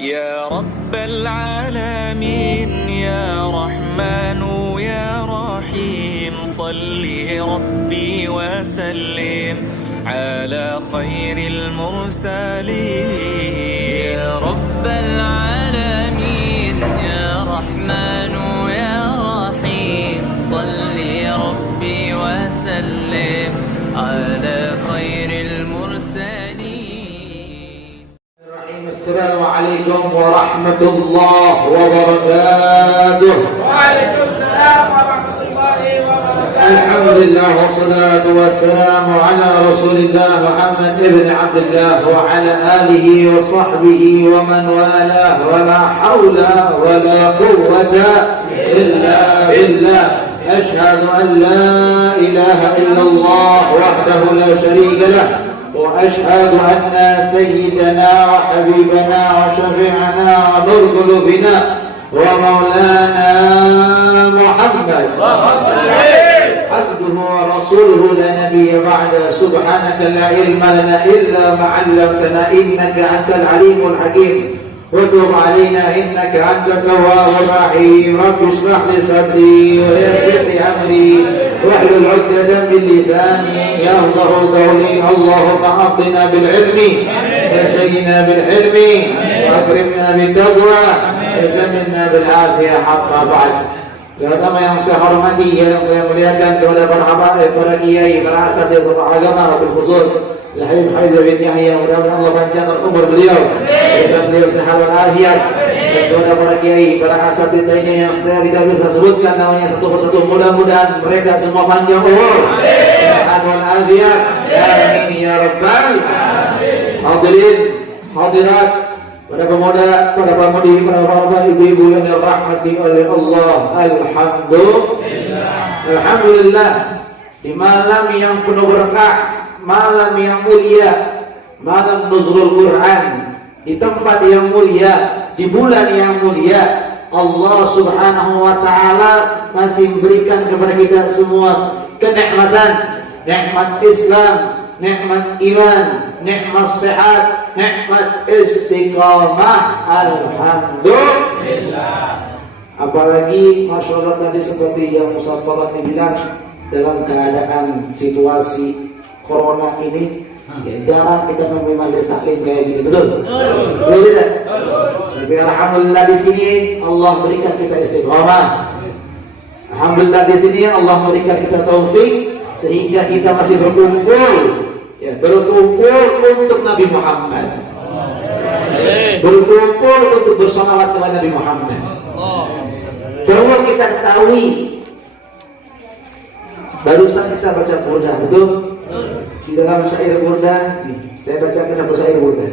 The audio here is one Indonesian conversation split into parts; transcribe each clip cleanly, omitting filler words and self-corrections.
يا رب العالمين يا رحمن يا رحيم صل ربي وسلم على خير المرسلين يا رب العالمين يا رحمن يا رحيم صل ربي وسلم على خير المرسلين. السلام عليكم ورحمة الله وبركاته. وعليكم السلام ورحمة الله وبركاته. الحمد لله والصلاة والسلام على رسول الله محمد بن عبد الله وعلى آله وصحبه ومن والاه ولا حول ولا قوة إلا بالله. أشهد أن لا إله إلا الله وحده لا شريك له وأشهد أن سيدنا وحبيبنا وشفيعنا ونور قلوبنا ومولانا محمد عبده ورسوله لا نبي بعد. سبحانك لا علم لنا إلا ما علمتنا إنك أنت العليم الحكيم وتب علينا إنك أنت التواب الرحيم. رب اشرح لي صدري ويسر لي أمري واحلل عقدة من لساني يفقهوا قولي. اللهم أعطنا بالعلم وزينا بالحلم وأكرمنا بالتقوى وجملنا بالعافية. حتى بعد. Terutama yang saya hormati, yang saya muliakan kepada para habaib, para kiai, para asatidz agama, wabil khusus Al-Habib Haidar bin Yahya, mudah-mudahan Allah panjangkan umur beliau, berikan beliau sehat walafiat. Dan kepada para kiai, para asatidz lainnya yang saya tidak bisa sebutkan namanya satu persatu, mudah-mudahan mereka semua panjang umur, sehat walafiat. Amin ya rabbal hadirin hadirat, para pemuda, para pemudi, para bapak, ibu-ibu yang dirahmati oleh Allah. Alhamdulillah, di malam yang penuh berkah, malam yang mulia, malam nuzulul Quran, di tempat yang mulia, di bulan yang mulia, Allah Subhanahu wa taala masih memberikan kepada kita semua kenikmatan, nikmat Islam, nikmat iman, nikmat sehat, nikmat istiqamah. Alhamdulillah. Apalagi Masya Allah tadi seperti yang Ustaz Fadhil bilang, dalam keadaan situasi Corona ini ya, jarang kita memberi majelis taklim kayak gini, betul? Betul tidak? Tapi alhamdulillah di sini Allah berikan kita istiqamah. Alhamdulillah di sini Allah berikan kita taufik sehingga kita masih berkumpul, ya, berkumpul untuk Nabi Muhammad, berkumpul untuk bersalawat kepada Nabi Muhammad. Perlu kita ketahui, barusan kita baca burdah, betul? Di dalam syair burdah, saya bacakan satu syair burdah.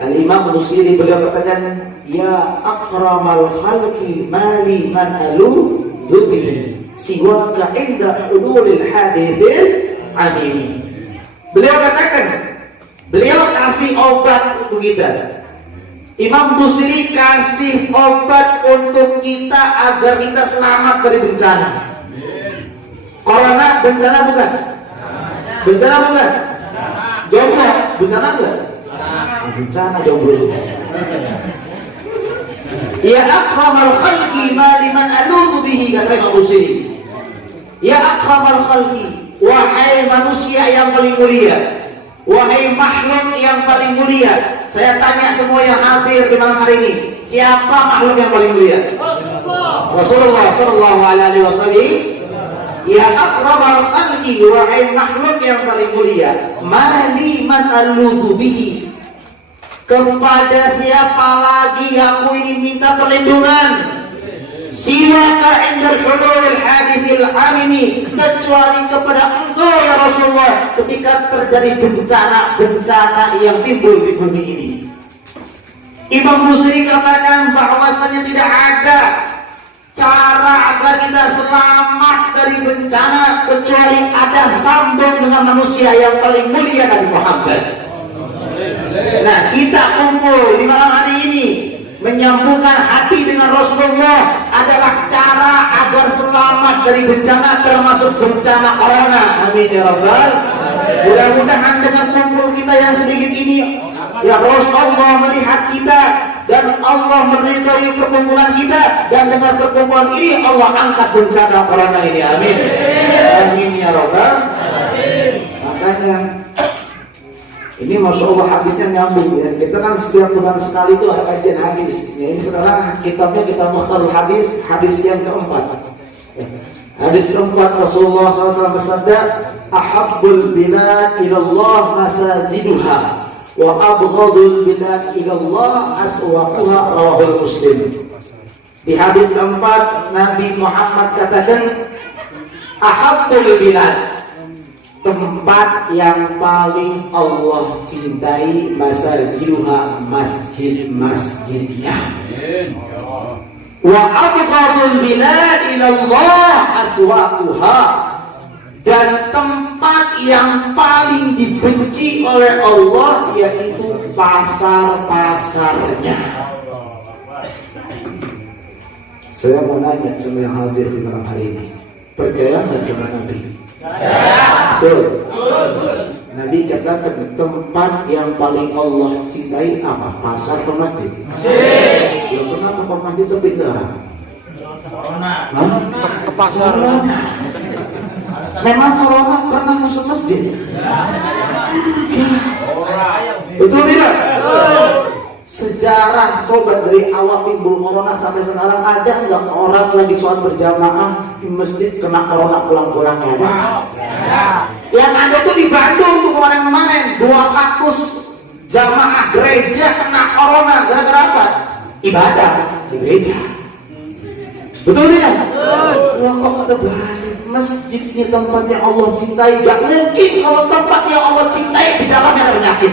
Al-Imam Busiri beliau katakan, ya akramal khalqi mali man alu dhubihi siwaka inda hululil hadithil amimi. Beliau katakan, beliau kasih obat untuk kita. Imam Busiri kasih obat untuk kita agar kita selamat dari bencana. Corona bencana bukan? Bencana bukan? Jomblo bencana bukan? Bencana jomblo. Ya akramal khalqi ma liman aludhu bihi, kata Imam Busiri. Ya akramal khalqi, wahai manusia yang paling mulia, wahai makhluk yang paling mulia. Saya tanya semua yang hadir di malam hari ini, siapa makhluk yang paling mulia? Rasulullah sallallahu alaihi wasallam. Ya akramal khalqi, wahai makhluk yang paling mulia, mali man aludhu bihi, kepada siapa lagi aku ini minta perlindungan? Siwaka indal hulul hadithil amimi, kecuali kepada engkau ya Rasulullah ketika terjadi bencana-bencana yang timbul di bumi ini. Imam Busiri katakan bahwasanya tidak ada cara agar kita selamat dari bencana kecuali ada sambung dengan manusia yang paling mulia, Nabi Muhammad. Nah, kita kumpul di malam hari ini menyambungkan hati dengan Rasulullah adalah cara agar selamat dari bencana, termasuk bencana Corona. Amin ya rabbal. Mudah-mudahan dengan kumpul kita yang sedikit ini, ya Rasulullah melihat kita Allah meridhai perkumpulan kita, dan dengan perkumpulan ini Allah angkat bencana corona ini. Amin. Amin ya rabbal alamin. Makanya ini masya Allah hadisnya nyambung ya. Kita kan setiap bulan sekali itu ada kajian hadis. Ya, ini sekarang kitabnya kita Mukhtarul Hadis, hadis yang keempat. Hadis keempat, Rasulullah SAW bersabda, "Ahabbul bilad ilallah masajiduha, wa abghadul bilad ilallah aswaquha." Rawahul Muslim. Di hadis keempat, Nabi Muhammad katakan, "Ahabbul bilad," tempat yang paling Allah cintai, masajiduha, masjid-masjidnya. Wa abghadul bilad ilallah aswaquha, dan tempat yang paling dibenci oleh Allah yaitu pasar-pasarnya. Saya mau nanya sama yang hadir di malam hari ini, percaya nggak sama Nabi? Betul. Nabi katakan tempat yang paling Allah cintai apa? Pasar atau masjid? Ya, kenapa kok masjid sepi sekarang? Corona. Ke pasar. Corona. Memang corona pernah masuk masjid? Betul tidak? Sejarah sobat dari awal timbul corona sampai sekarang, ada nggak orang lagi sholat berjamaah di masjid kena corona pulang-pulangnya? Ada. Yang ada tuh di Bandung tuh kemarin-kemarin 200 jamaah gereja kena corona gara-gara apa? Ibadah di gereja. Betul tidak? Betul. Kok terbalik? Masjid ini tempat yang Allah cintai. Gak mungkin kalau tempat yang Allah cintai di dalamnya ada penyakit.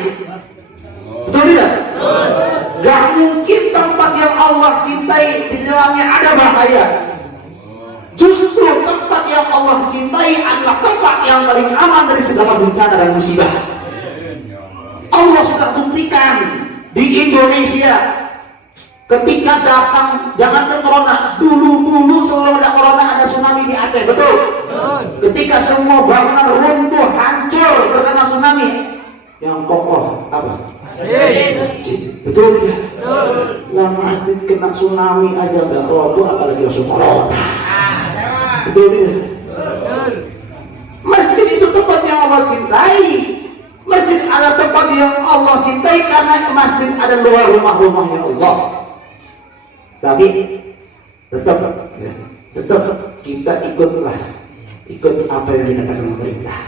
Betul tidak? Gak mungkin tempat yang Allah cintai di dalamnya ada bahaya. Justru tempat yang Allah cintai adalah tempat yang paling aman dari segala bencana dan musibah. Allah sudah buktikan di Indonesia ketika datang, jangan ke corona, dulu sebelum ada corona ada tsunami di Aceh, betul? Ketika semua bangunan runtuh, hancur terkena tsunami, yang kokoh apa? Masjid. Betul tidak? Lah masjid kena tsunami aja nggak roboh, apalagi masuk corona. Betul tidak? Masjid itu tempat yang Allah cintai. Masjid adalah tempat yang Allah cintai karena masjid ada luar rumah-rumahnya Allah. Tapi tetap kita ikut apa yang dikatakan pemerintah.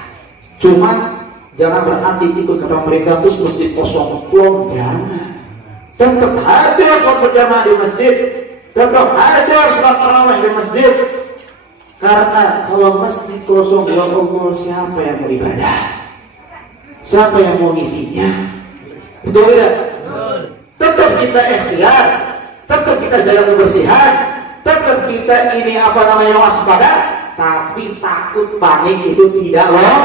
Cuman jangan berarti ikut kata pemerintah terus masjid kosong plong, jangan. Tetap hadir sholat berjamaah di masjid, tetap hadir sholat tarawih di masjid. Karena kalau masjid kosong, ya Allah, siapa yang mau ibadah? Siapa yang mau ngisinya? Betul tidak? Tetap kita ikhtiar, tetap kita jaga kebersihan, tetap kita ini waspada, tapi takut panik itu tidak loh.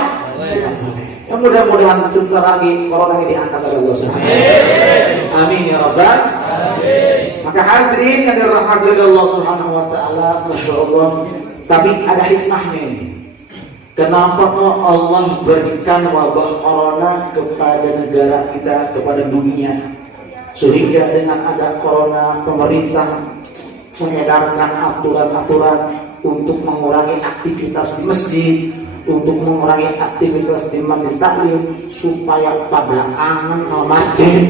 Ya mudah-mudahan sebentar lagi corona ini diangkat oleh Allah Subhanahu. Amin ya rabbal alamin. Maka hadirin yang dirahmati oleh Allah Subhanahu wa taala, masya Allah. Tapi ada hikmahnya ini. Kenapa kok Allah berikan wabah corona kepada negara kita, kepada dunia? Sehingga dengan ada corona, pemerintah mengedarkan aturan-aturan untuk mengurangi aktivitas di masjid, untuk mengurangi aktivitas di majelis taklim, supaya pada kangen sama masjid.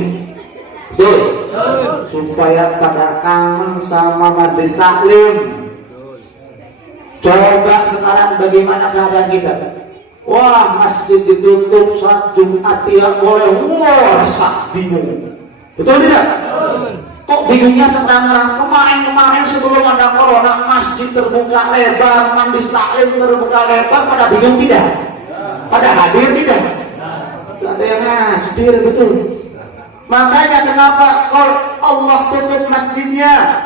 Betul? Supaya pada kangen sama majelis taklim. Coba sekarang bagaimana keadaan kita? Wah, masjid ditutup saat Jumat tidak boleh. Wah, bingung. Betul tidak? Kok bingungnya sekarang? Kemarin sebelum ada corona, masjid terbuka lebar, majelis taklim terbuka lebar, pada bingung tidak? Pada hadir tidak? Tidak ada yang hadir, betul. Makanya kenapa kalau Allah tutup masjidnya,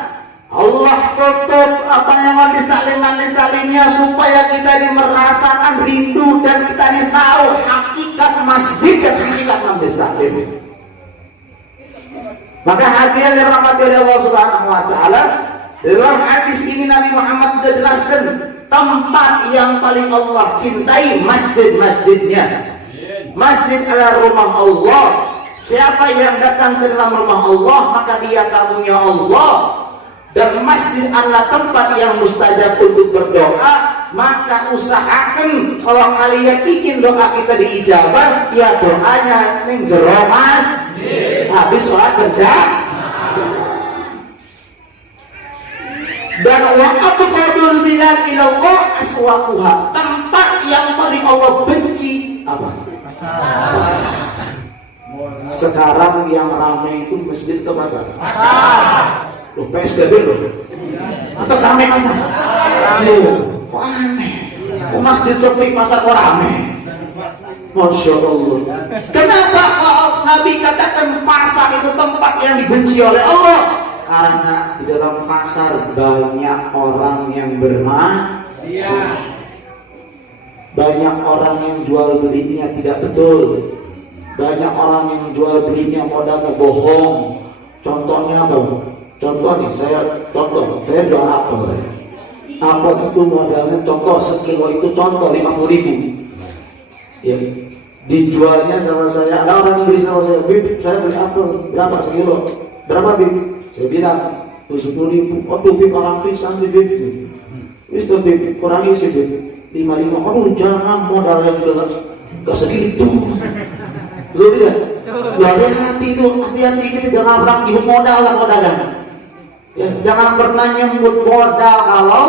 Allah tutup majelis taklimnya, supaya kita merasakan rindu dan kita tahu hakikat masjid dan hakikat majelis taklim. Maka hadirin yang dirahmati oleh Allah Subhanahu wa taala, dalam hadis ini Nabi Muhammad sudah jelaskan tempat yang paling Allah cintai masjid-masjidnya. Masjid adalah rumah Allah. Siapa yang datang ke dalam rumah Allah, maka dia tamunya Allah. Dan masjid adalah tempat yang mustajab untuk berdoa. Maka usahakan kalau kalian ingin doa kita diijabah, ya doanya ning jero masjid habis sholat berjamaah. Dan wa abghadul bilad ilallah aswaquha, tempat yang paling Allah benci apa? Pasar. Sekarang yang ramai itu masjid ke pasar. Loh, PSBB loh. Atau ramai pasar? Loh, kok aneh? Kok masjid sepi, pasar kok ramai? Masya Allah. Kenapa kalau Nabi katakan pasar itu tempat yang dibenci oleh Allah? Karena di dalam pasar banyak orang yang bermaksiat. Banyak orang yang jual belinya tidak betul. Banyak orang yang jual belinya modalnya bohong. Contohnya apa? Contoh nih, saya jual apel. Apel itu modalnya contoh sekilo itu contoh 50.000. Ya, dijualnya sama saya, ada orang beli sama saya, Bib, saya beli apel berapa sekilo? Berapa Bib? Saya bilang 70.000. Oh tuh Bib, orang pisan sih Bib. Wis tuh Bib, kurangi sih Bib 55. Aduh jangan, modalnya juga gak segitu. Betul tidak? Ya hati-hati itu, hati-hati kita jangan pernah nyebut modal lah kalau dagang. Ya, jangan pernah nyebut modal kalau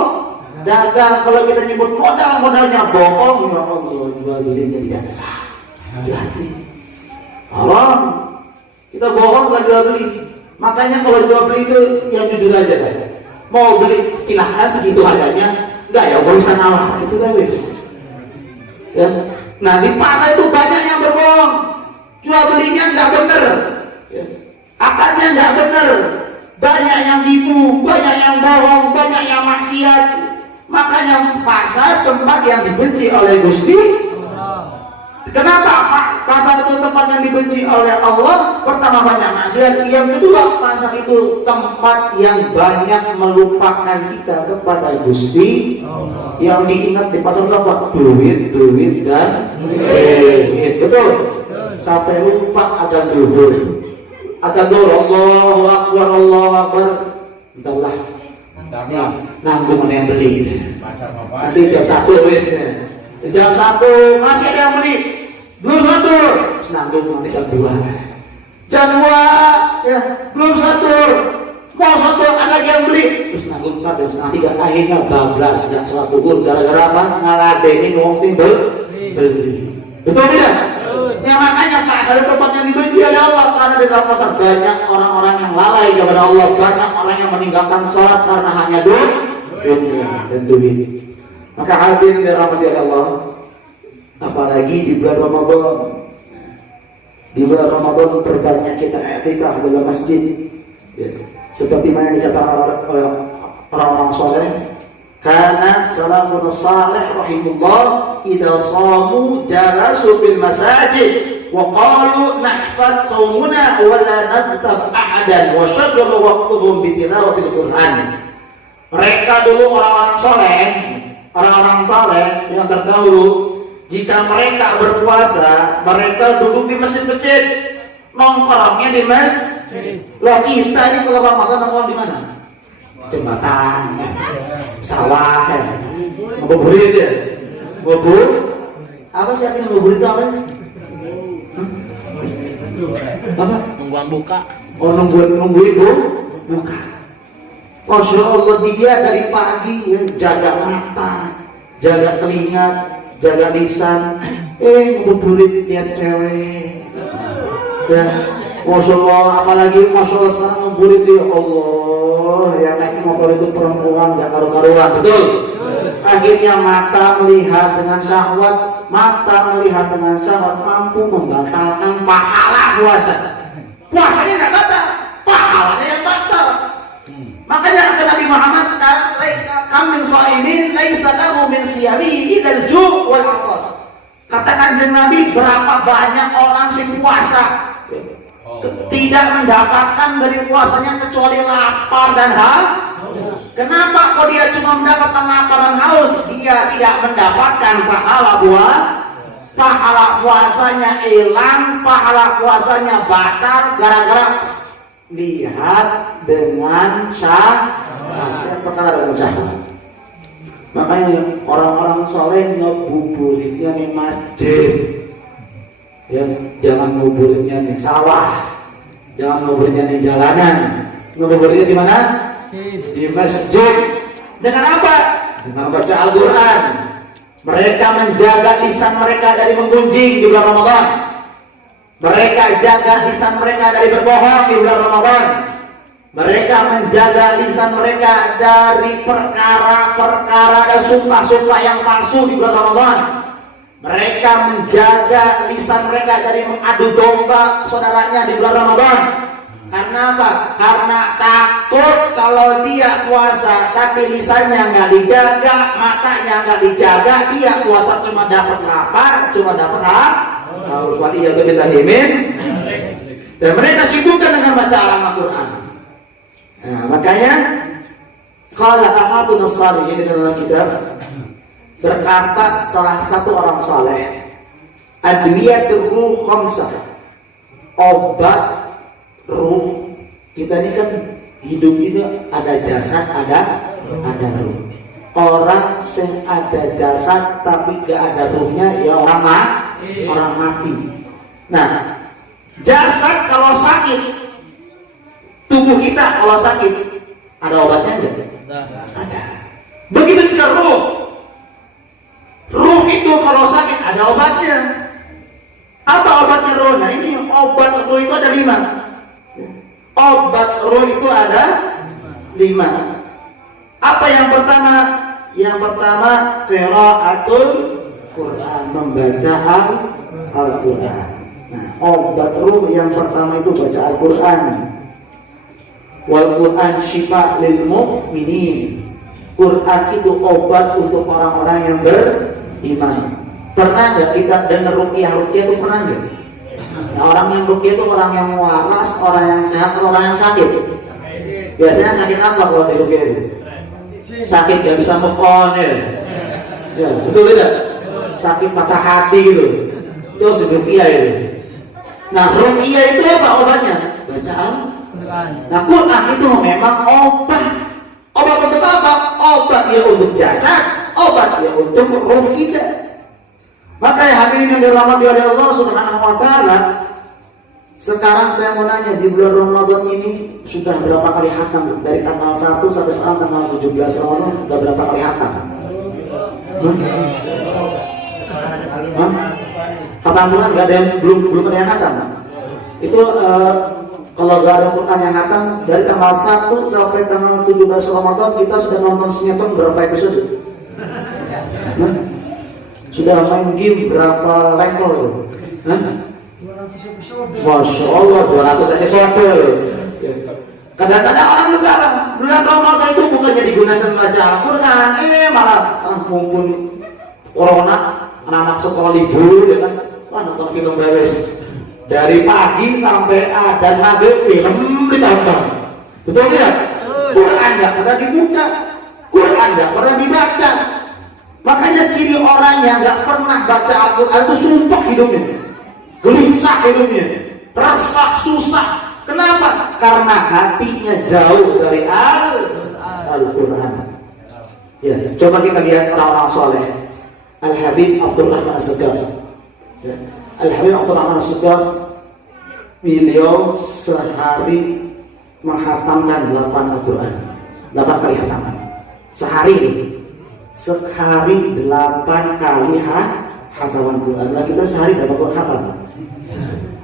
dagang. Kalau kita nyebut modal, modalnya bohong. Ya Allah, jual belinya tidak sah. Hati-hati. Haram. Kita bohong kalau jual beli. Makanya kalau jual beli itu yang jujur aja kan. Mau beli silahkan segitu harganya. Enggak ya, gak usah nawar. Itu dah wis. Ya. Nah di pasar itu banyak yang berbohong. Jual belinya nggak bener, akadnya nggak bener, banyak yang tipu, banyak yang bohong, banyak yang maksiat. Makanya pasar tempat yang dibenci oleh Gusti. Kenapa pasar itu tempat yang dibenci oleh Allah? Pertama banyak maksiat, yang kedua pasar itu tempat yang banyak melupakan kita kepada Gusti. Yang diingat di pasar apa? Duit dan duit, betul. Sampai lupa ada duhur. Allahu Akbar, Allahu Akbar. Entahlah. Nanggung yang beli. Nanti jam 1 wis. Jam 1 masih ada yang beli. Belum 1. Nanggung nanti jam 2. Jam 2 ya, belum 1. Mau 1 ada lagi yang beli. Terus nanggung 4 dan setengah 3 akhirnya bablas enggak sholat zuhur gara-gara apa? Ngaladeni wong sing beli. Betul tidak? Yang makanya pasar itu tempat yang dibenci oleh Allah. Karena di dalam pasar banyak orang-orang yang lalai kepada Allah. Banyak orang yang meninggalkan sholat karena hanya dunia dan duit. Maka hadirin dirahmati oleh Allah, apalagi di bulan Ramadan. Di bulan Ramadan perbanyak kita i'tikaf dalam masjid ya. Seperti mana dikatakan oleh orang-orang soleh, karena salafun salih rahimullah idza shamu jalasu fil masajid wa qalu nahfaz shaumuna wa la nadtab ahadan wa shaghalu waqtuhum bi tilawatil Qur'an. Mereka dulu orang-orang soleh yang terdahulu, jika mereka berpuasa, mereka duduk di masjid-masjid, nongkrongnya di masjid. Lah kita ini kalau Ramadan nongkrong di mana? Jembatan, sawah, ngabuburit ya, ngabur. Apa sih artinya ngabuburit itu apa sih? Apa? Nungguan buka. Oh nungguin buka. Masya Allah, dia dari pagi ya, jaga mata, jaga telinga, jaga lisan, ngabuburit lihat cewek. Ya, Masya Allah, apalagi Masya Allah sekarang ngabuburit ya Allah, yang naik motor itu perempuan gak karu-karuan, betul? Akhirnya mata melihat dengan syahwat, mampu membatalkan pahala puasa. Puasanya gak batal, pahalanya yang batal. Makanya kata Nabi Muhammad, kam min shaimin laisa lahu min siyamihi idal ju' wal 'atas. Katakan dengan Nabi, berapa banyak orang yang puasa tidak mendapatkan dari puasanya kecuali lapar dan haus. Kenapa? Kalau dia cuma mendapatkan lapar dan haus, dia tidak mendapatkan pahala pahala puasanya hilang, pahala puasanya batal gara-gara lihat dengan syahwat. Perkara dengan syahwat. Makanya orang-orang soleh ngebuburitnya di masjid, ya, jangan ngebuburitnya di sawah, jangan ngebuburitnya di jalanan. Ngebuburitnya di mana? Di masjid. Dengan apa? Dengan baca Al-Quran. Mereka menjaga lisan mereka dari menggunjing di bulan Ramadan. Mereka jaga lisan mereka dari berbohong di bulan Ramadan. Mereka menjaga lisan mereka dari perkara-perkara dan sumpah-sumpah yang palsu di bulan Ramadan. Mereka menjaga lisan mereka dari mengadu domba saudaranya di bulan Ramadan. Karena apa? Karena takut kalau dia puasa tapi lisannya nggak dijaga, matanya nggak dijaga, dia puasa cuma dapat lapar, cuma dapat haus. Waliyadzubillahimin. Dan mereka sibukkan dengan baca Al-Quran. Nah, makanya qala ahadun shalihin dalam kitab, berkata salah satu orang saleh, adwiyatul ruh khamsah, obat ruh. Kita ini kan hidup ini ada jasad, ada ruh. Orang yang ada jasad tapi gak ada ruhnya ya orang mati. Nah, jasad kalau sakit, tubuh kita kalau sakit ada obatnya enggak? Ada. Begitu juga ruh. Ruh itu kalau sakit ada obatnya. Apa obatnya ruh? Nah, ini obat ruh itu ada 5. Obat ruh itu ada 5. Apa yang pertama? Yang pertama qiraatul Quran, membaca Al-Quran. Nah, obat ruh yang pertama itu baca Al-Quran. Wal Quran syifa lil mu'minin. Quran itu obat untuk orang-orang yang beriman. Pernah nggak kita dengar ruqyah itu pernah nggak? Nah, orang yang ruqyah itu orang yang waras, orang yang sehat, orang yang sakit. Biasanya sakit apa kalau di ruqyah itu? Sakit nggak bisa move on ya. Ya, betul tidak? Sakit patah hati gitu. Itu harus ruqyah itu. Nah, ruqyah itu apa obatnya? Baca Al-Quran. Nah, Quran itu memang obat. Obat untuk apa? Obat ya untuk jasad, obat ya untuk ruh kita. Maka hadirin yang dirahmati oleh Allah Subhanahu wa taala, sekarang saya mau nanya, di bulan Ramadan ini sudah berapa kali khatam? Dari tanggal 1 sampai sekarang tanggal 17 Ramadan sudah berapa kali khatam? Khatam bulan nggak ada yang belum ada yang khatam. Itu kalau gak ada Quran yang khatam, dari tanggal 1 sampai tanggal 17 Ramadan kita sudah nonton sinetron berapa episode? Sudah main game berapa level itu? Masya Allah, 200 episode. Kadang-kadang orang sekarang bulan Ramadan itu bukannya digunakan baca Al-Quran, ini malah mumpun corona, anak-anak sekolah libur, ya kan? Wah, nonton film beres. Dari pagi sampai dan maghrib film ditonton. Betul tidak? Quran nggak pernah dibuka, Quran nggak pernah dibaca. Makanya ciri orang yang nggak pernah baca Al-Quran itu sumpah hidupnya, gelisah hidupnya, resah, susah. Kenapa? Karena hatinya jauh dari Al-Quran. Ya, coba kita lihat orang-orang soleh. Al-Habib Abdurrahman As-Sagaf. Ya. Al-Habib Abdurrahman As-Sagaf, beliau sehari menghatamkan 8 Al-Quran, 8 kali hataman sehari. Sekali 8 kali hataman Quran. Lah kita sehari berapa hatam?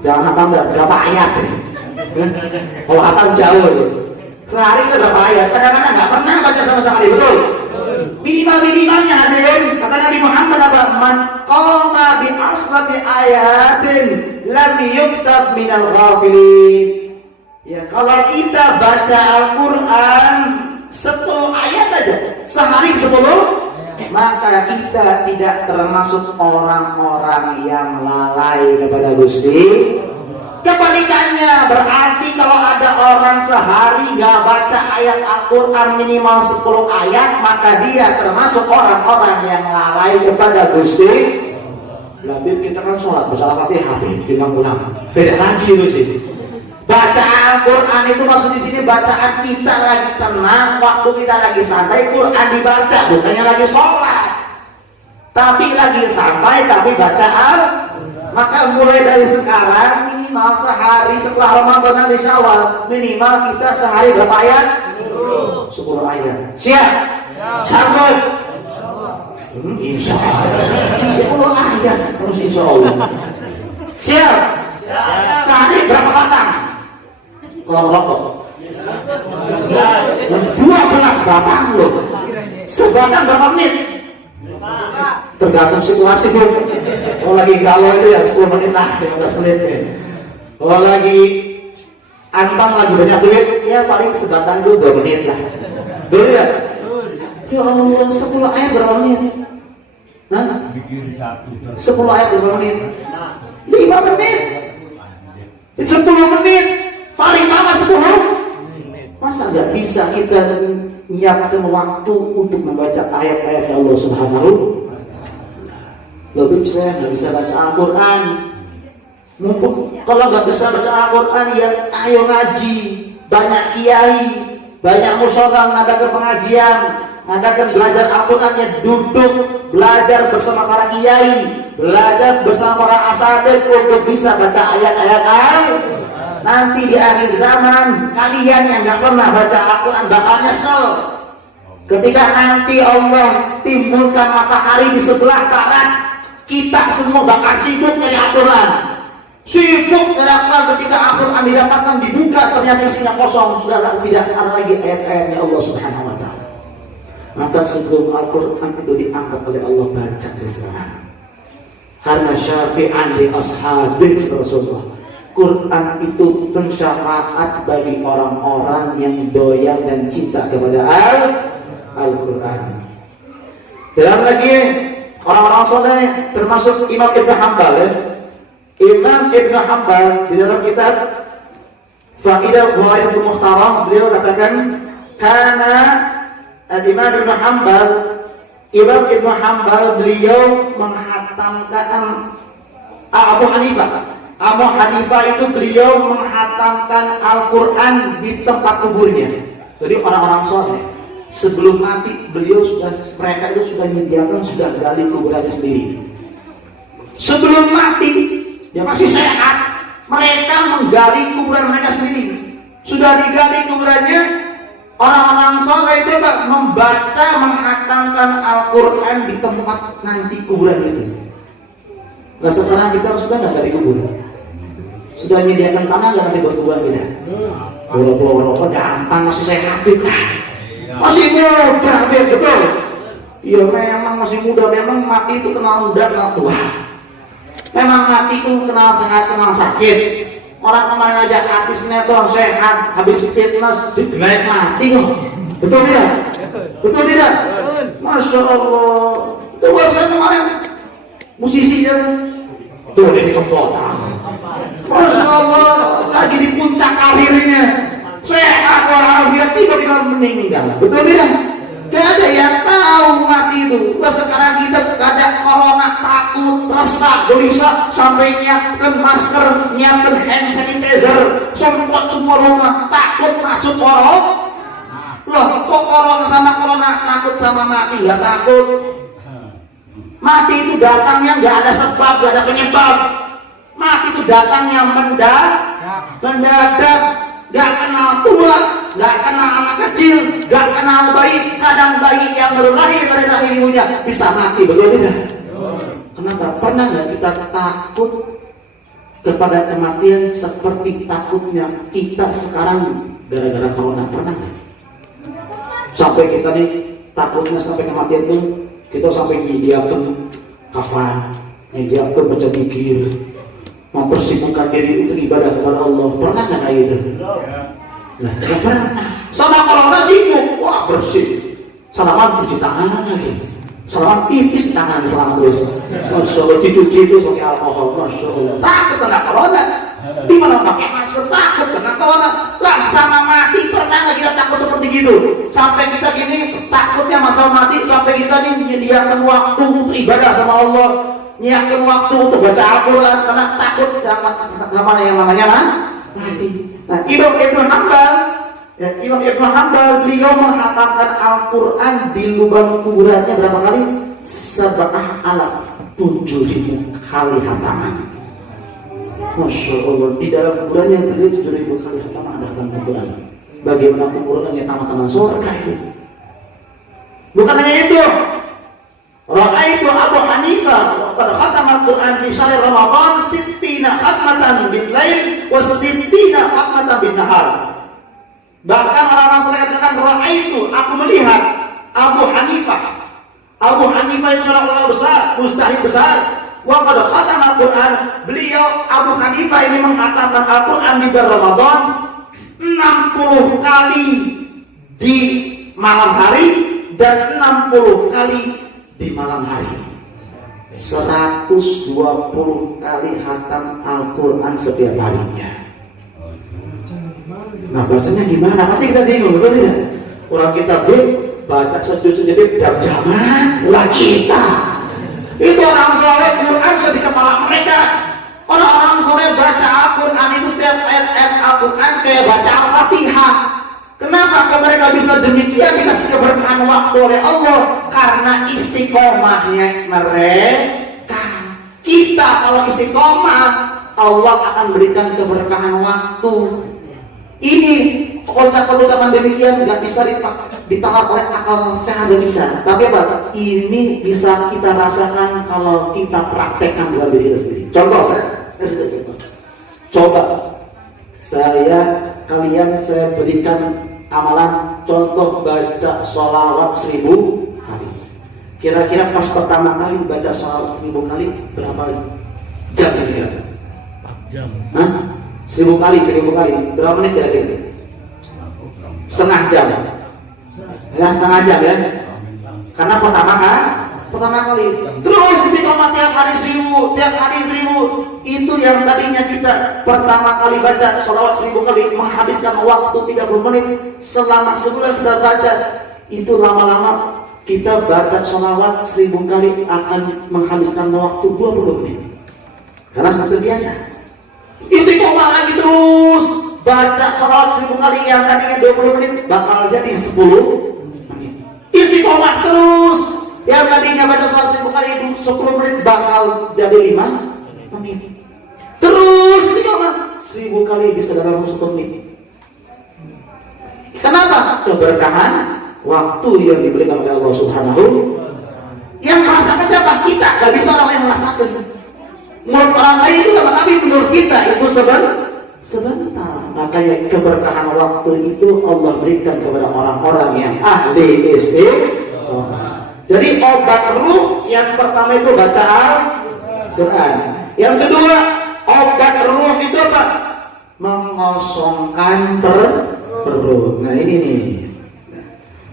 Jangan hatam berapa ayat. Kalau hatam jauh. Sehari kita berapa ayat? Kadang-kadang nggak pernah baca sama sekali, betul? Minimalnya hadirin, kata Nabi Muhammad apa? Man qama bi asrati ayatin lam yuktab minal ghafilin. Ya, kalau kita baca Al-Quran 10 ayat aja sehari 10, maka kita tidak termasuk orang-orang yang lalai kepada Gusti. Kebalikannya, berarti kalau ada orang sehari nggak baca ayat Al-Quran minimal 10 ayat, maka dia termasuk orang-orang yang lalai kepada Gusti. Labib kita kan sholat bersalah Fatihah, diulang-ulang. Beda lagi itu sih. Bacaan Quran itu maksud di sini bacaan kita lagi tenang, waktu kita lagi santai, Quran dibaca, bukannya lagi sholat. Tapi lagi santai, tapi bacaan. Maka mulai dari sekarang minimal sehari setelah Ramadan nanti Syawal, minimal kita sehari berapa ayat? 10 ayat. Siap? Sanggup? Insya Allah 10 ayat terus insya Allah. Siap? Sehari berapa batang? Kalau rokok 12 batang loh. Sebatang berapa menit? Tergantung situasi bro. Kalau lagi galau itu ya 10 menit lah, 15 menit ya. Kalau lagi antang, lagi banyak duit, ya paling sebatang itu 2 menit lah. Betul ya? Ya Allah, 10 ayat berapa menit? Hah? 10 ayat berapa menit? 5 menit. 10 menit. Paling lama 10. Masa nggak bisa kita menyiapkan waktu untuk membaca ayat-ayat Allah Subhanahu? Lebih saya nggak bisa baca Al-Quran. Mumpung kalau nggak bisa baca Al-Quran, ya ayo ngaji. Banyak kiai, banyak musyawarah ngadakan pengajian, ngadakan belajar Al-Quran, ya duduk belajar bersama para kiai, belajar bersama para asatidz untuk bisa baca ayat-ayat Al-Quran. Nanti di akhir zaman kalian yang nggak pernah baca Al-Quran bakal nyesel ketika nanti Allah timbulkan matahari di sebelah barat. Kita semua bakal sibuk dari Al-Quran, sibuk dari Al-Quran. Ketika Al-Quran didapatkan dibuka, ternyata isinya kosong, sudah tidak ada lagi ayat-ayatnya Allah Subhanahu wa Ta'ala. Maka sebelum Al-Quran itu diangkat oleh Allah, baca dari sekarang. Karena syafi'an li ashabi Rasulullah, Quran itu pensyafaat bagi orang-orang yang doyan dan cinta kepada Al-Quran. Dan lagi orang-orang soleh termasuk Imam Ibn Hanbal ya. Imam Ibn Hanbal di dalam kitab Fa'idah Buhairatul Mukhtarah beliau katakan, karena Imam Ibn Hanbal, Imam Ibn Hanbal beliau menghatamkan Abu Hanifah. Abu Hanifah itu beliau menghatamkan Al-Quran di tempat kuburnya. Jadi orang-orang soleh sebelum mati mereka itu sudah menyediakan, sudah gali kuburannya sendiri. Sebelum mati dia masih sehat, mereka menggali kuburan mereka sendiri. Sudah digali kuburannya, orang-orang soleh itu membaca, menghatamkan Al-Quran di tempat nanti kuburan itu. Nah sekarang kita sudah nggak gali kuburan, sudah menyediakan tanah nggak nanti buat kuburan kita. Boro-boro gampang, masih sehat lah, masih muda, betul. Ya memang masih muda, memang mati itu kenal muda, kenal tua. Memang mati itu kenal sehat, kenal sakit. Orang kemarin aja artis sinetron sehat, habis fitness digelek mati kok. Betul tidak? Betul tidak? Masya Allah. Itu barusan kemarin musisi yang tuh di kota. Masya Allah, lagi di puncak karirnya, sehat walafiat, tiba-tiba meninggal. Betul tidak? Gak ada yang tahu mati itu. Nah, sekarang kita ada corona, takut, resah, gelisah, sampai nyiapkan masker, nyiapkan hand sanitizer, semprot semua rumah, takut masuk corona. Loh, kok corona sama corona takut sama mati? Gak takut. Mati itu datangnya gak ada sebab, gak ada penyebab. Mati itu datangnya mendadak. Gak kenal tua, gak kenal anak kecil, gak kenal bayi. Kadang bayi yang baru lahir dari rahim ibunya bisa mati, betul tidak? Kenapa? Pernah gak kita takut kepada kematian seperti takutnya kita sekarang gara-gara corona? Pernah gak? Sampai kita nih takutnya sampai kematian itu kita sampai menyediakan kafan, menyediakan baca zikir, mempersibukkan diri untuk ibadah kepada Allah. Pernah nggak kayak gitu? Nah, nggak pernah. Sama corona sibuk, wah bersih. Salaman cuci tangan lagi. Salaman tipis tangan selama terus. Masya Allah, dicuci itu pakai alkohol. Masya Allah. Takut kena corona. Di mana pakai masker, takut kena corona. Lah sama mati, pernah nggak kita takut seperti gitu? Sampai kita gini takutnya masalah mati, sampai kita nih menyediakan waktu untuk ibadah sama Allah, nyiapkan waktu untuk baca Al-Quran karena takut sama yang namanya mati. Nah, Imam Ibnu Hanbal beliau menghatamkan Al-Quran di lubang kuburannya berapa kali? 7.000 kali hataman. Masya Allah, di dalam kuburannya beliau 7.000 kali hataman ada hatam Al-Quran. Bagaimana kuburannya taman-taman surga itu? Bukan hanya itu, Ra'aitu Abu Hanifah qad khatama Al-Quran fi syahr Ramadan 60 khatmatan bil lail wa 60 khatmatan bin nahar. Bahkan orang-orang soleh katakan ra'aitu, aku melihat Abu Hanifah itu seorang ulama besar, mujtahid besar. Wa qad khatama Al-Quran, beliau Abu Hanifah ini menghatamkan Al-Quran di bulan Ramadan 60 kali di malam hari dan 60 kali di malam hari. 120 kali hatam Al-Quran setiap harinya. Nah, bacanya gimana? Pasti kita bingung, betul tidak? Orang kita baca sejujurnya jam-jaman lah kita. Itu orang soleh Quran sudah di kepala mereka. Orang-orang soleh baca Al-Quran itu setiap ayat-ayat Al-Quran kayak baca Al-Fatihah. Kenapa mereka bisa demikian dikasih keberkahan waktu oleh Allah? Karena istiqomahnya mereka. Kita kalau istiqomah, Allah akan berikan keberkahan waktu. Ini ucapan demikian nggak bisa ditolak oleh akal sehat, nggak bisa. Tapi apa? Ini bisa kita rasakan kalau kita praktekkan dalam diri kita sendiri. Contoh saya sudah coba saya berikan amalan contoh baca sholawat 1000 kali. Kira-kira pas pertama kali baca sholawat 1000 kali berapa jam kira-kira? 4 jam. Hah? 1000 kali berapa menit kira-kira? Setengah jam. Ya, setengah jam ya. Karena pertama kali. Terus istiqomah tiap hari 1000. Itu yang tadinya kita pertama kali baca sholawat 1000 kali menghabiskan waktu 30 menit. Selama sebulan kita baca, itu lama-lama kita baca sholawat 1000 kali akan menghabiskan waktu 20 menit. Karena sudah terbiasa. Istiqomah lagi terus baca sholawat 1000 kali yang tadinya 20 menit bakal jadi 10 menit. Istiqomah terus yang tadinya baca sholawat 1000 kali itu 10 menit bakal jadi 5 menit. Terus istiqomah 1000 kali bisa dalam 1 menit. Kenapa? Keberkahan waktu yang diberikan oleh Allah Subhanahu. Yang merasakan siapa? Kita. Gak bisa orang lain merasakan. Menurut orang lain itu apa? Tapi menurut kita itu sebentar. Makanya keberkahan waktu itu Allah berikan kepada orang-orang yang ahli istiqomah. Jadi obat ruh yang pertama itu baca Al-Quran. Yang kedua, obat ruh itu apa? Mengosongkan perut. Nah ini nih.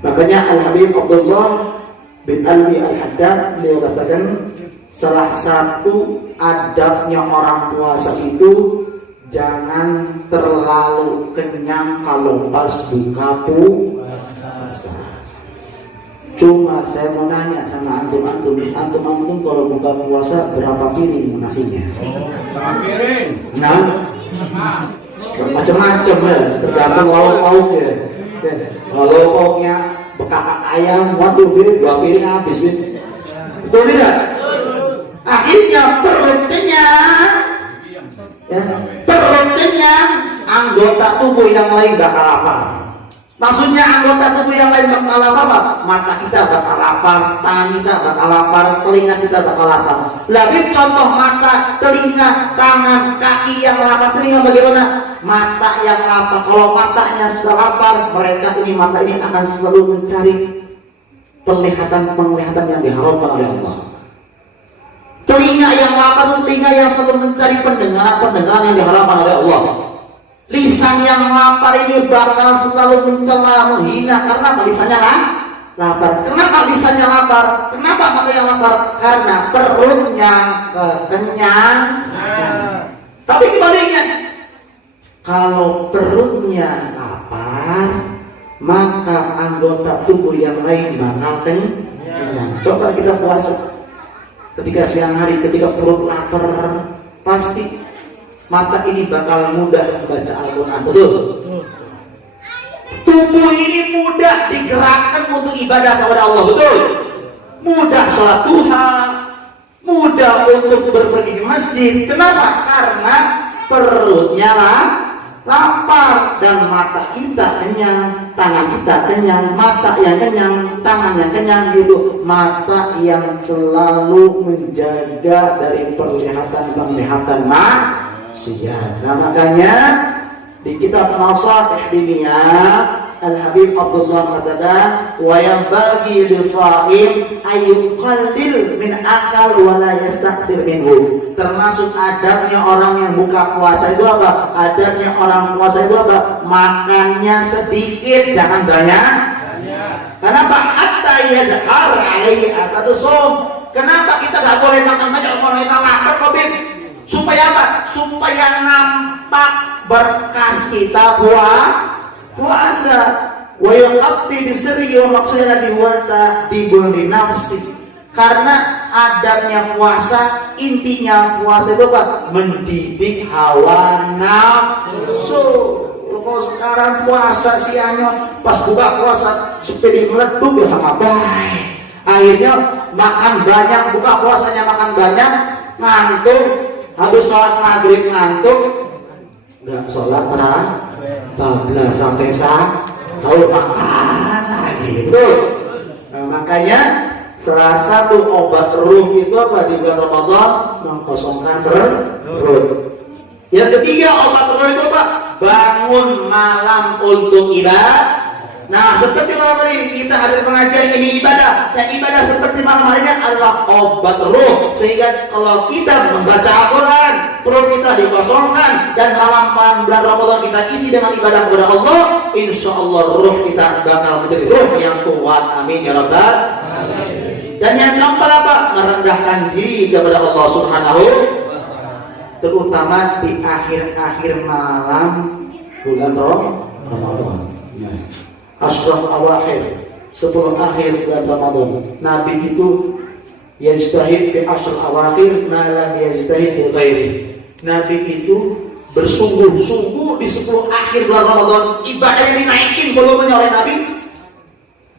Makanya Al-Habib Abdullah bin Alwi Al-Haddad beliau katakan salah satu adabnya orang puasa itu jangan terlalu kenyang kalau pas buka puasa. Cuma saya mau nanya sama antum kalau buka puasa berapa piring nasinya? Setengah piring. Nah, macam-macam ya, tergantung lauk-lauk ya. Kalau lauknya bekakak ayam, waduh 2 piring habis. Betul tidak? Akhirnya perut kenyang, ya, perut kenyang, anggota tubuh yang lain bakal lapar. Maksudnya anggota tubuh yang lain bakal lapar apa? Mata kita bakal lapar, tangan kita bakal lapar, telinga kita bakal lapar. Lagi contoh mata, telinga, tangan, kaki yang lapar. Telinga bagaimana? Mata yang lapar. Kalau matanya sudah lapar, mata ini akan selalu mencari penglihatan yang diharamkan oleh Allah. Telinga yang lapar itu telinga yang selalu mencari pendengaran yang diharamkan oleh Allah. Lisan yang lapar ini bakal selalu mencela, menghina. Karena lisannya lapar. Kenapa lisannya lapar? Kenapa matanya lapar? Karena perutnya kenyang. Tapi kebaliknya, kalau perutnya lapar, maka anggota tubuh yang lain bakal kenyang. Coba kita puasa. ketika siang hari, ketika perut lapar, pasti mata ini bakal mudah membaca Al-Quran. Betul? Tubuh ini mudah digerakkan untuk ibadah kepada Allah. Betul? Mudah sholat duha, mudah untuk berpergi ke masjid. Kenapa? Karena perutnya lapar dan mata kita kenyang, tangan kita kenyang, mata yang kenyang, tangan yang kenyang, gitu. Mata yang selalu menjaga dari penglihatan maksiat. Nah, makanya di kitab Nasaih Diniyah Al-Habib Abdullah mengatakan, wa yanbaghi lis-sha'im ayyuqallil min akal wa la yastakthir minhu. Termasuk adabnya orang yang buka puasa itu apa? Adabnya orang puasa itu apa? Makannya sedikit, jangan banyak. Kenapa? Hatta yadhar alaihi atadusum. Kenapa kita gak boleh makan banyak kalau kita lapar, Habib? Supaya apa? Supaya nampak berkas kita puasa. Wa yuqatti bisirri wa maksudnya lagi wata dibuli nafsi. Karena adabnya puasa, intinya puasa itu apa? Mendidik hawa nafsu. Kalau sekarang puasa siangnya pas buka puasa sepedi meleduk ya sama baik. Akhirnya makan banyak, buka puasanya makan banyak, ngantuk, habis sholat maghrib ngantuk, nggak sholat bablas sampai sahur makan gitu. Nah, makanya salah satu obat ruh itu apa di bulan Ramadan? Mengkosongkan perut. Yang ketiga obat ruh itu apa? Bangun malam untuk ibadah. Nah, seperti malam hari kita ada pengajian ini ibadah, dan ibadah seperti malam harinya adalah obat ruh. Sehingga kalau kita membaca Al-Quran, perut kita dikosongkan, dan malam bulan Ramadan kita isi dengan ibadah kepada Allah, insya Allah ruh kita bakal menjadi ruh yang kuat. Amin ya rabbal alamin. Dan yang keempat apa? Merendahkan diri kepada Allah Subhanahu, terutama di akhir-akhir malam bulan Ramadan. Ashraf awakhir, 10 akhir bulan Ramadan. Nabi itu yajtahid fi ashr awakhir ma lam yajtahid fi ghairi. Nabi itu bersungguh-sungguh di 10 akhir bulan Ramadan. Ibadahnya dinaikin volumenya oleh Nabi.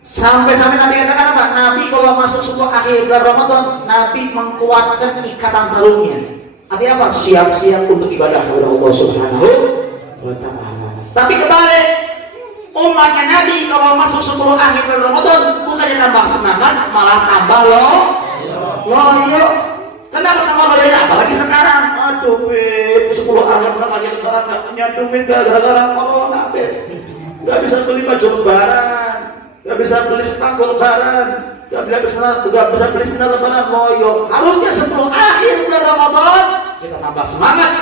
Sampai-sampai Nabi katakan apa? Nabi kalau masuk 10 akhir bulan Ramadan, Nabi mengkuatkan ikatan sarungnya. Artinya apa? Siap-siap untuk ibadah kepada Allah Subhanahu wa ta'ala. Tapi kebalik, umatnya Nabi kalau masuk 10 akhir bulan Ramadan bukannya tambah semangat, malah tambah loyo. Kenapa tambah loyonya? Apalagi sekarang, aduh Beb, 10 akhir bulan lagi lebaran gak punya duit gara-gara corona, Beb. Gak bisa beli baju lebaran, gak bisa beli sepatu lebaran, gak bisa beli sendal lebaran, loyo. Harusnya 10 akhir bulan Ramadan kita tambah semangat,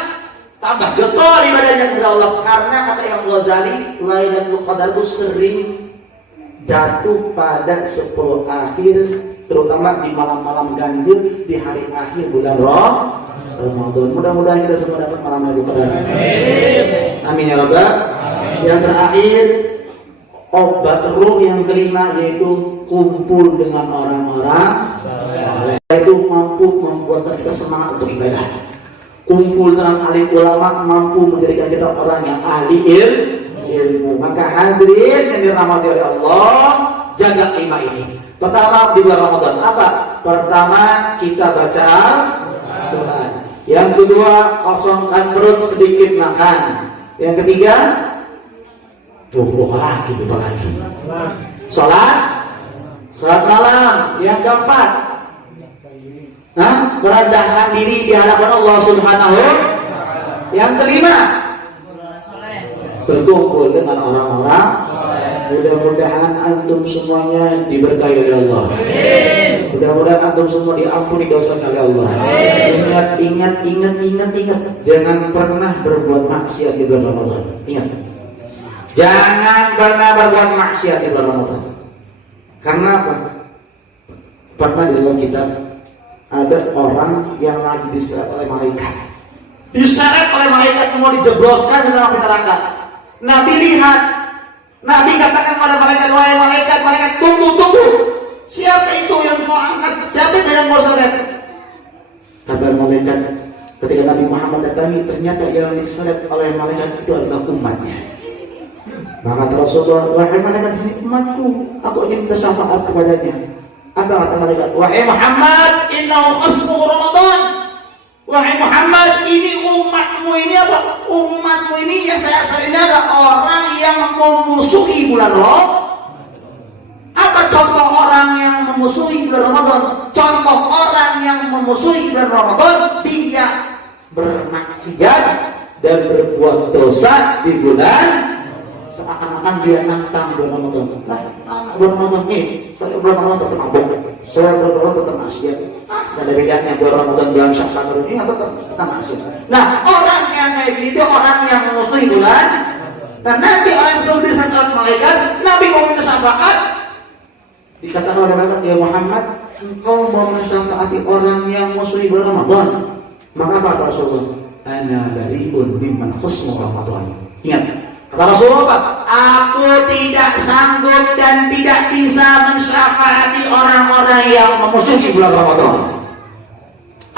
tambah getol ibadahnya kepada Allah. Karena kata Imam Ghazali, Lailatul Qadar itu sering jatuh pada 10 akhir, terutama di malam-malam ganjil di hari akhir bulan Ramadan. Mudah-mudahan kita semua dapat malam Lailatul Qadar. Amin ya rabbal. Yang terakhir, obat ruh yang kelima yaitu kumpul dengan orang-orang saleh. Itu mampu membuat kita semangat untuk ibadah. Kumpul dengan ahli ulama mampu menjadikan kita orang yang ahli ilmu. Maka hadirin yang dirahmati oleh Allah, jaga 5 ini. Pertama di bulan Ramadan apa? Pertama kita baca Al-Quran. Yang kedua kosongkan perut, sedikit makan. Yang ketiga lagi. Sholat malam. Yang keempat merendahkan diri di hadapan Allah Subhanahu. Yang kelima berkumpul dengan orang-orang. Mudah-mudahan antum semuanya diberkahi oleh Allah. Mudah-mudahan antum semua diampuni dosa oleh Allah. Ingat. Jangan pernah berbuat maksiat di bulan Ramadan. Ingat. Jangan pernah berbuat maksiat di bulan Ramadan. Karena apa? Pernah di dalam kitab ada orang yang lagi diseret oleh malaikat. Diseret oleh malaikat mau dijebloskan ke dalam api neraka. Nabi lihat, Nabi katakan kepada malaikat, wahai malaikat, tunggu. Siapa itu yang mau angkat? Siapa itu yang mau seret? malaikat. Ketika Nabi Muhammad datangi, ternyata yang disalib oleh malaikat itu adalah umatnya. Maka kata Rasulullah, wahai malaikat, ini umatku, aku ingin bersyafaat kepadanya. Apa kata malaikat? Wahai Muhammad, innahu khasmu Ramadan. Wahai Muhammad, ini umatmu ini apa? Umatmu ini yang saya asal ini ada orang yang memusuhi bulan Ramadan. Apa contoh orang yang memusuhi bulan Ramadan? Contoh orang yang memusuhi bulan Ramadan, dia bermaksiat dan berbuat dosa di bulan, seakan-akan dia nantang bulan Ramadan. Nah, anak bulan Ramadan nih, saya bulan Ramadan tetap mabuk, saya bulan Ramadan tetap maksiat. Tidak ada bedanya bulan Ramadan bulan Syawal ini atau tetap maksiat. Nah, orang yang kayak gitu orang yang memusuhi bulan. Dan nanti orang yang seperti sangat malaikat, Nabi mau minta syafaat. Dikatakan oleh malaikat, ya Muhammad, engkau mau mensyafaati orang yang musuhi bulan Ramadan. Maka apa kata Rasulullah? Ana bari'un mimman khusmu Ramadan. Ingat, kata Rasulullah apa? Aku tidak sanggup dan tidak bisa mensyafaati orang-orang yang memusuhi bulan Ramadan.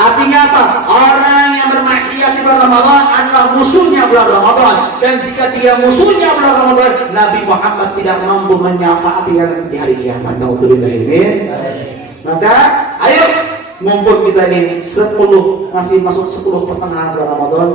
Artinya apa? Orang yang bermaksiat di bulan Ramadan adalah musuhnya bulan Ramadan. Dan jika dia musuhnya bulan Ramadan, Nabi Muhammad tidak mampu menyafaati di hari kiamat. Na'udzubillah ini. Maka, ayo mumpung kita ini 10 masih masuk 10 pertengahan bulan Ramadan.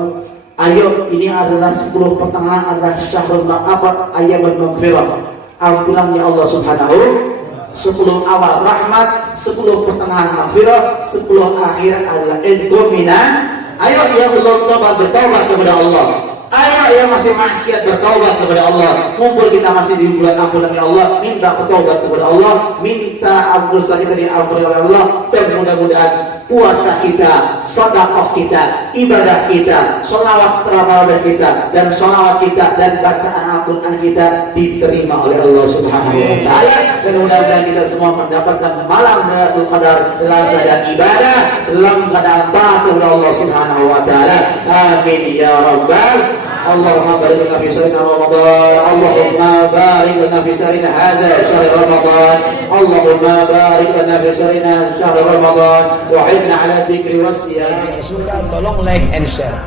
Ayo, ini adalah 10 pertengahan adalah syahrul ma'abat ayyamun maghfirah. Ampunannya Allah Subhanahu. 10 awal rahmat, 10 pertengahan maghfirah, 10 akhir adalah idgham minan. Ayo yang belum tobat bertobat kepada Allah. Ayo yang masih maksiat bertobat kepada Allah. Mumpul kita masih di bulan ampunan Allah, minta bertobat kepada Allah, minta ampun saja dari ampun oleh Allah. Dan mudah-mudahan puasa kita, sedekah kita, ibadah kita, sholawat tarawih kita, dan sholawat kita dan bacaan Al-Quran kita diterima oleh Allah Subhanahu wa Ta'ala. Dan mudah-mudahan kita semua mendapatkan malam Lailatul Qadar dalam keadaan ibadah, dalam keadaan taat kepada Allah Subhanahu wa Ta'ala. Amin ya rabbal. Allahumma barik lana fi syahrina Ramadan. Allahumma barik lana fi syahrina hadza syahr Ramadan. Allahumma barik lana fi syahrina syahr Ramadan. Wa'inna ala dzikri wa siyam. Tolong like and share.